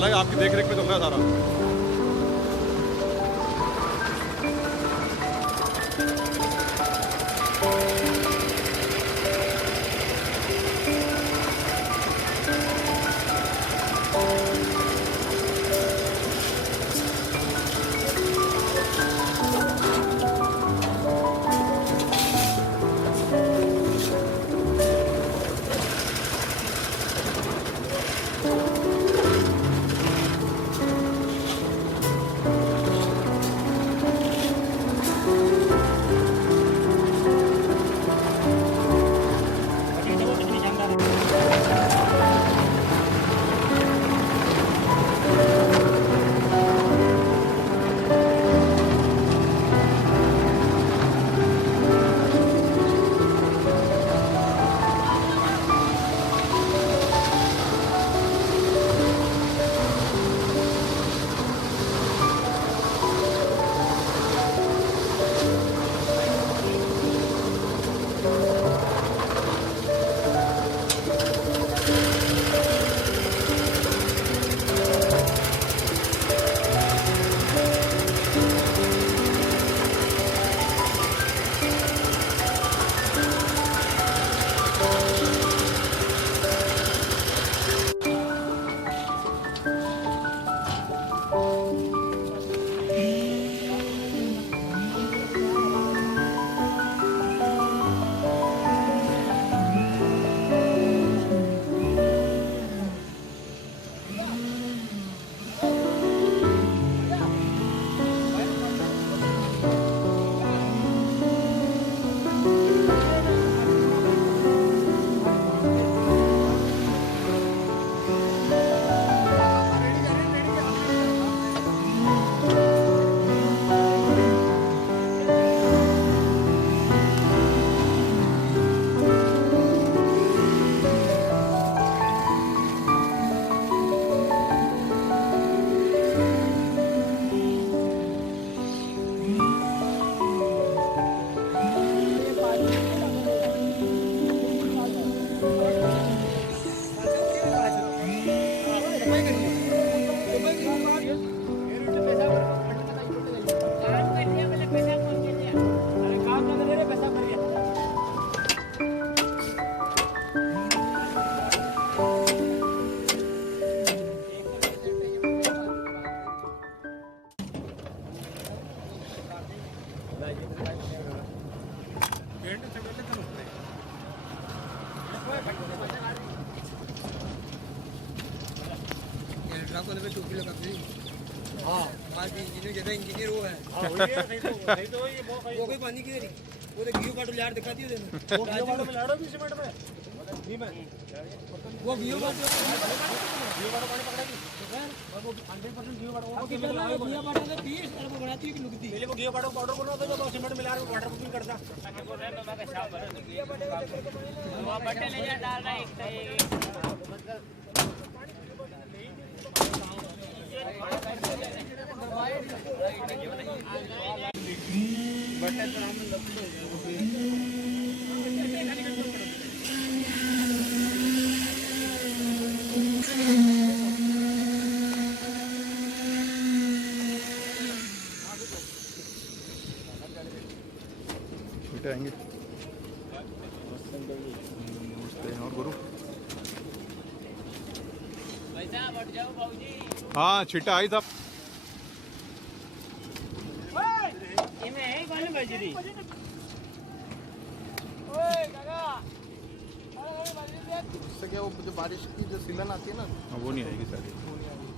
रहा है, आपकी देख रेख में चल रहा है सारा। इंजीनियर वो है वो कोई पानी की वो तो गियो काटो यार दिखाती है वो गियो काटो में लाड़ो भी सीमेंट में नहीं मैं वो गियो काटो पानी पकड़ा दी और वो 100% गियो काटो वो गियो काटो से 20 और वो बनाती है कि लुकती पहले वो गियो काटो पाउडर करना होता है जब सीमेंट मिला के वाटर प्रूफिंग करता वो रहने मैं शाम भर गियो काटो वो बट्टे ले जा डाल रहा है बट्टे तो हम लोग आएंगे और गुरु हाँ छिटा आई था उससे क्या वो जो बारिश की जो सीलन आती है ना वो नहीं आएगी सारी।